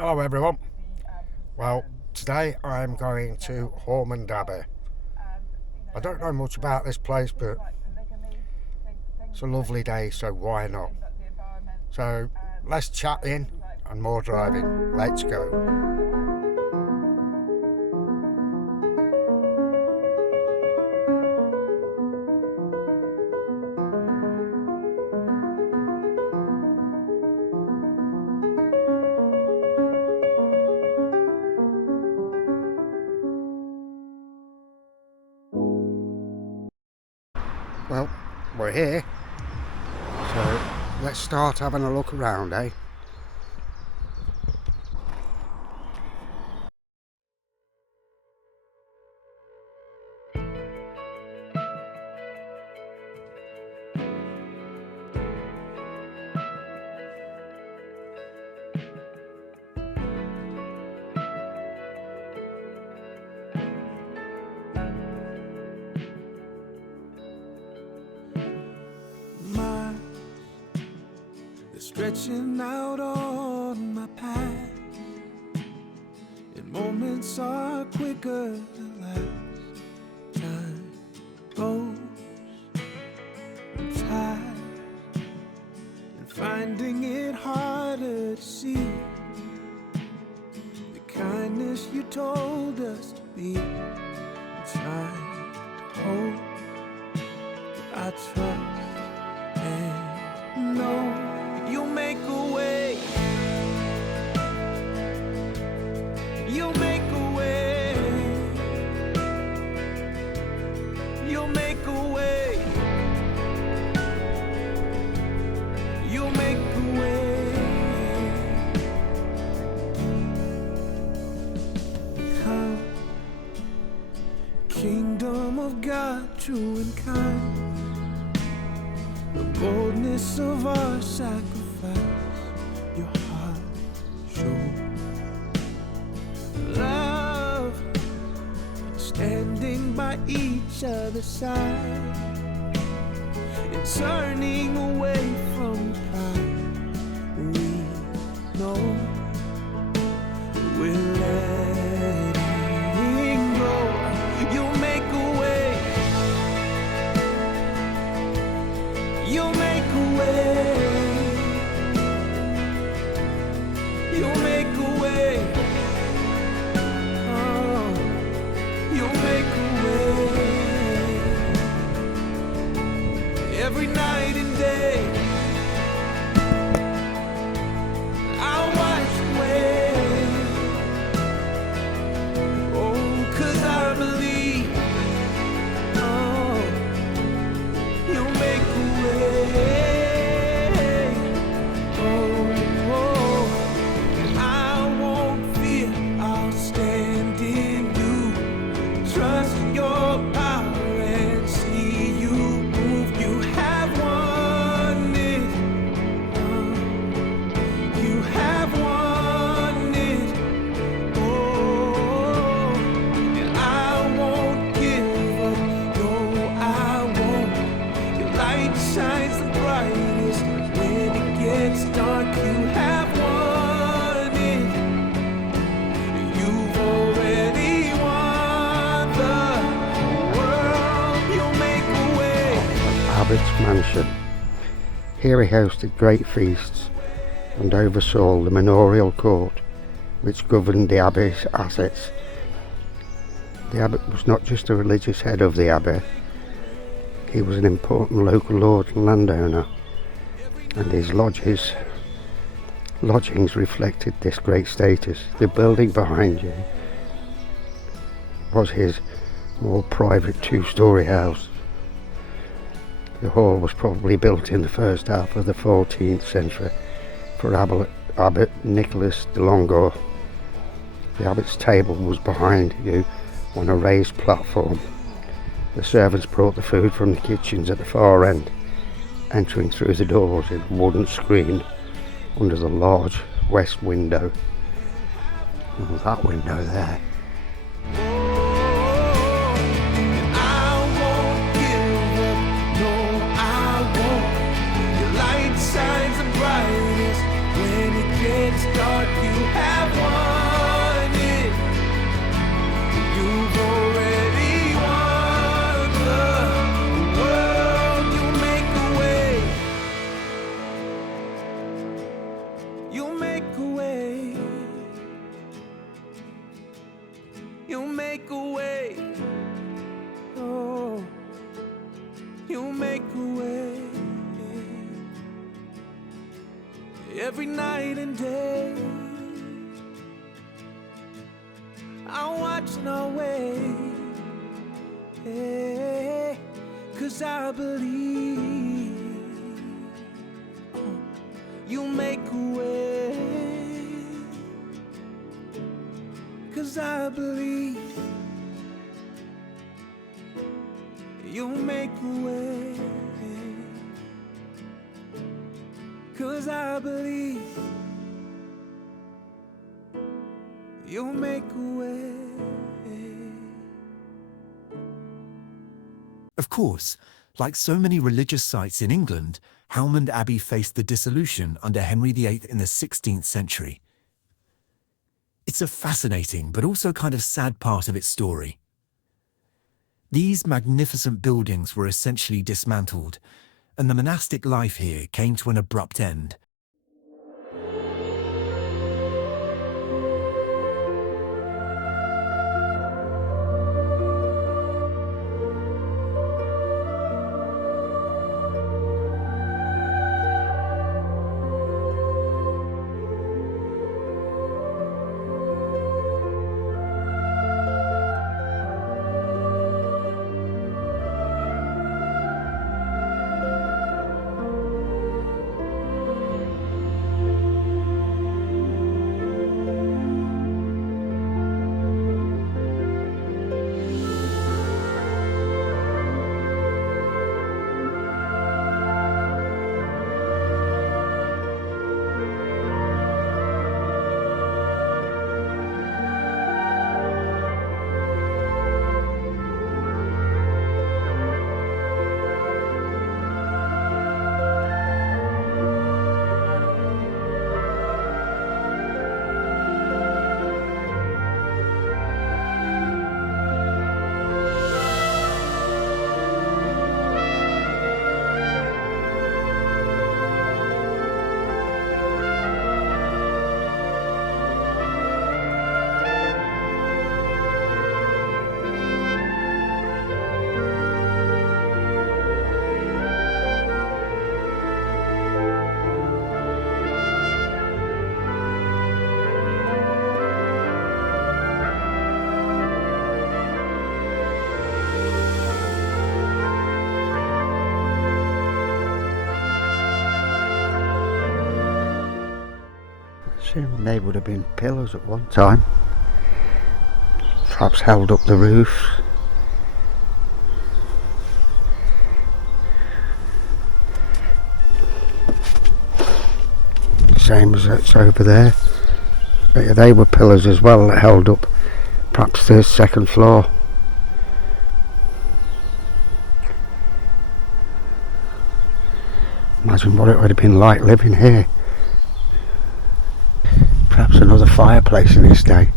Hello everyone. Well, today I'm going to Haughmond Abbey. I don't know much about this place, but it's a lovely day, so why not? So less chatting and more driving. Let's go. Well, we're here, so let's start having a look around, eh? Stretching out on my path, and moments are quicker than last. Time goes, I'm tired, and finding it harder to see the kindness you told us to be. It's hard to hope, but I trust and know you'll make a way. You'll make a way. You'll make a way. You'll make a way. Come, kingdom of God, true and kind, the boldness of our sacrifice. Your heart shows love, standing by each other's side, and turning away from the pride we know we're letting go. You'll make a way. You'll make a way. You'll make a way. Oh, you'll make a way. Every night and day I'll watch away. Oh, 'cause I believe. Oh, you'll make a way. Abbott's mansion. Here he hosted great feasts and oversaw the manorial court which governed the abbey's assets. The abbot was not just a religious head of the abbey, he was an important local lord and landowner, and his lodgings reflected this great status. The building behind you was his more private two-storey house. The hall was probably built in the first half of the 14th century for Abbot Nicholas de Longor. The abbot's table was behind you on a raised platform. The servants brought the food from the kitchens at the far end, entering through the doors in a wooden screen under the large west window. And that window there. Shines the brightest when it gets dark. You have won it. You've already won the world. You make a way. You make a way. You make a way. Oh, you make a way. Every night and day, I'm watching our way. Hey, 'cause I believe you make a way. 'Cause I believe you make a way. 'Cause I believe you make a way. Of course, like so many religious sites in England, Haughmond Abbey faced the dissolution under Henry VIII in the 16th century. It's a fascinating but also kind of sad part of its story. These magnificent buildings were essentially dismantled, and the monastic life here came to an abrupt end. Assuming they would have been pillars at one time. Perhaps held up the roof. Same as it's over there. But yeah, they were pillars as well that held up perhaps the second floor. Imagine what it would have been like living here. Perhaps another fireplace in his day.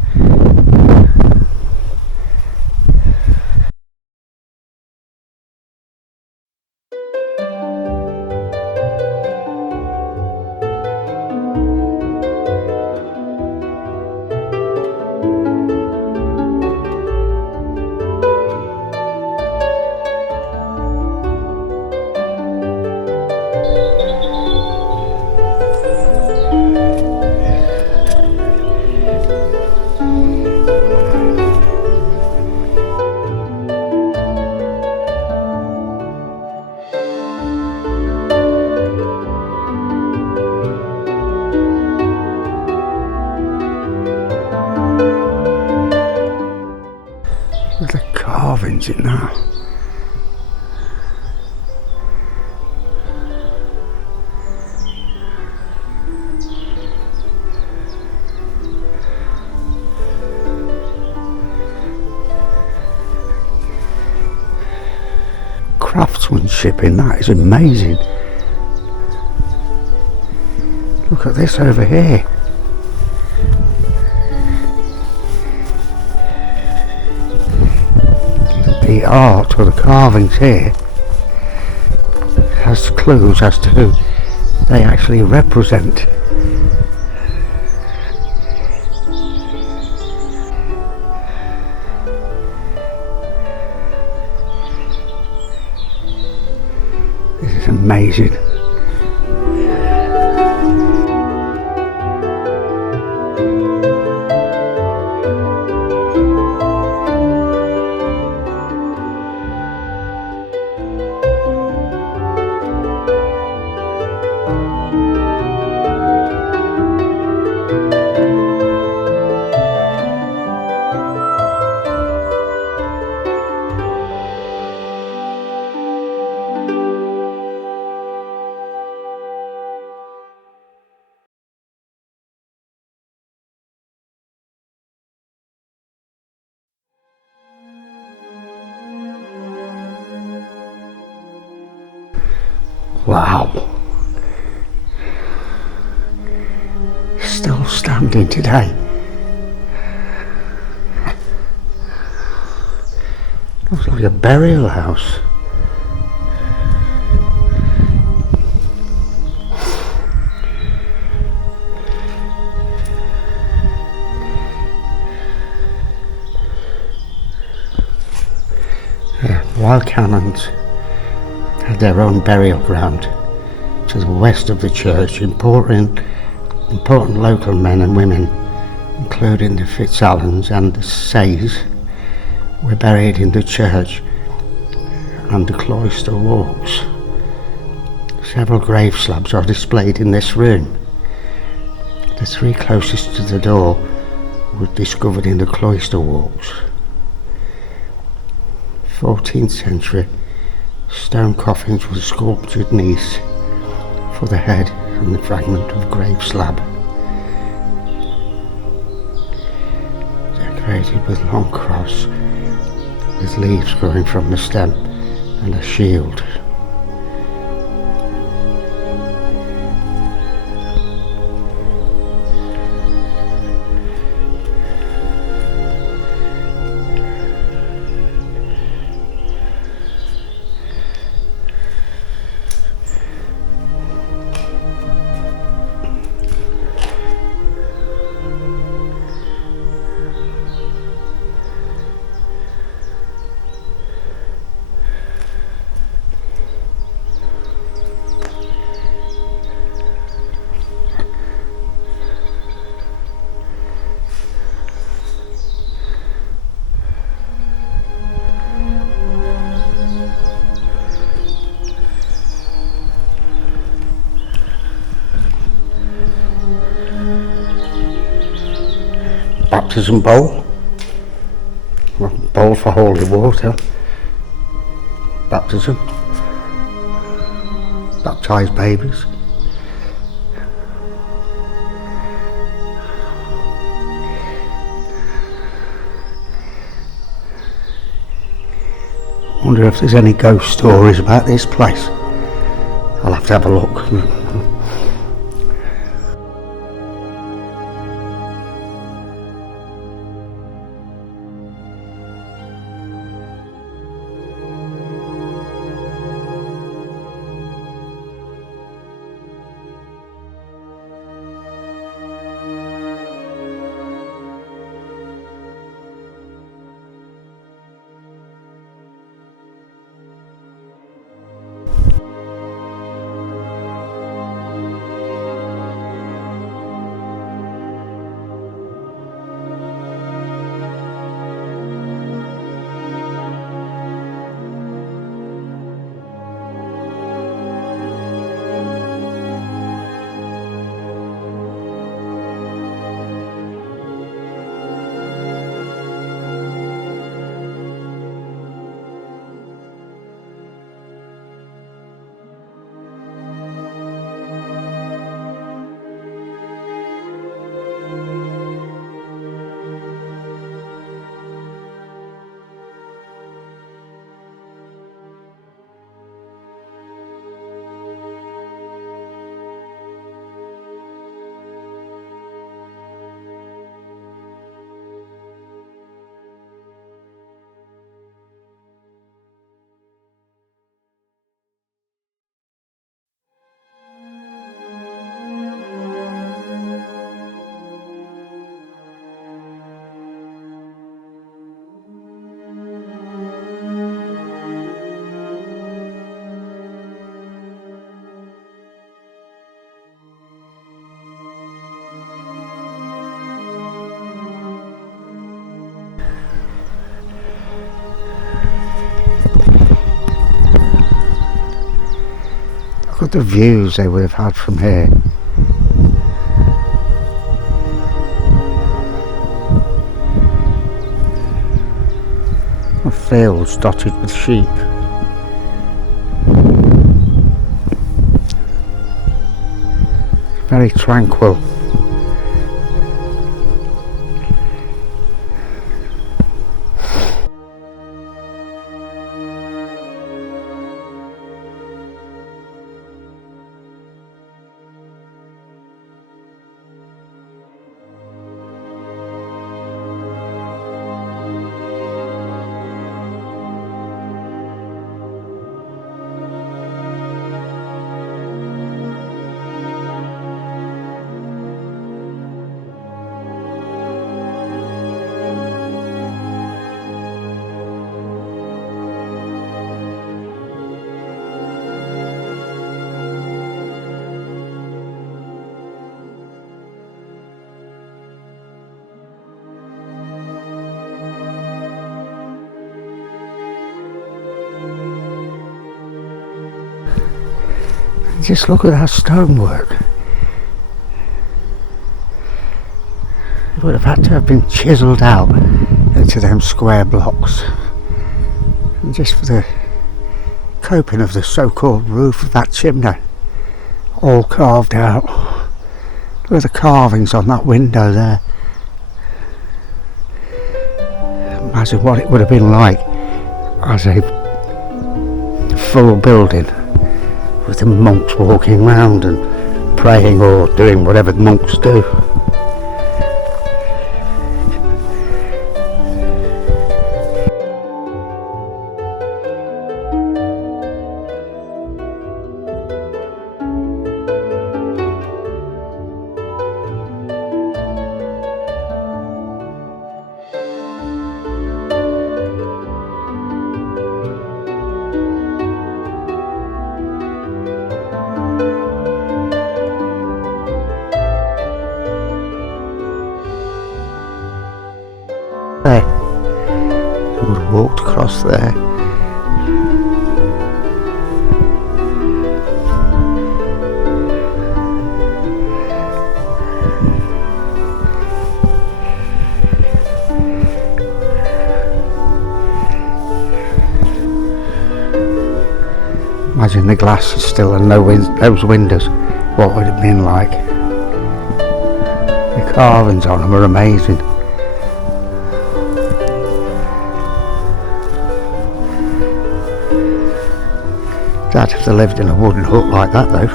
The carvings in that. Craftsmanship in that is amazing. Look at this over here. the art or the carvings here has clues as to who they actually represent. This is amazing. Wow. Still standing today. Looks like a burial house. Wild cannons had their own burial ground to the west of the church. Important local men and women, including the Fitzalans and the Says, were buried in the church and the cloister walks. Several grave slabs are displayed in this room. The three closest to the door were discovered in the cloister walks. 14th century stone coffins with sculptured knees for the head and the fragment of grave slab, decorated with long cross with leaves growing from the stem and a shield. Baptism bowl, bowl for holy water, baptism, baptised babies. Wonder if there's any ghost stories about this place. I'll have to have a look. the views they would have had from here. The fields dotted with sheep. Very tranquil. Just look at that stonework. It would have had to have been chiselled out into them square blocks. And just for the coping of the so-called roof of that chimney, all carved out. Look at the carvings on that window there. Imagine what it would have been like as a full building, with the monks walking round and praying or doing whatever the monks do. There, we would have walked across there. Imagine the glass is still and those windows, what would it have been like? The carvings on them are amazing. I'd have to lived in a wooden hut like that though.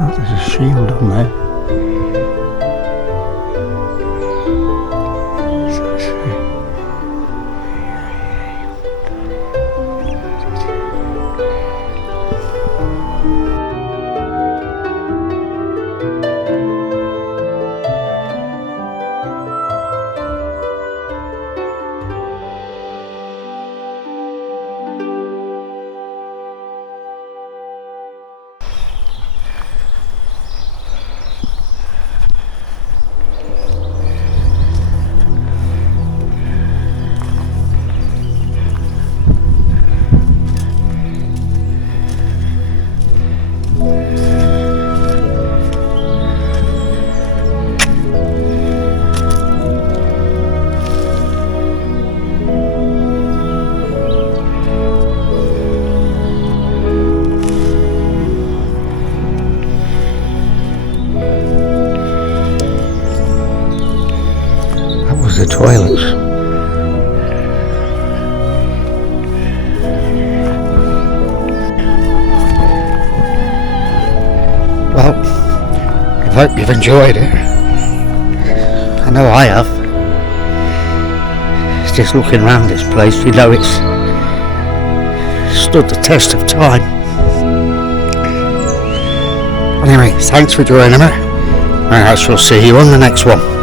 Oh, there's a shield on there. The toilets. Well, I hope you've enjoyed it. I know I have. It's just looking around this place, you know it's stood the test of time. Anyway, thanks for joining me, and I shall see you on the next one.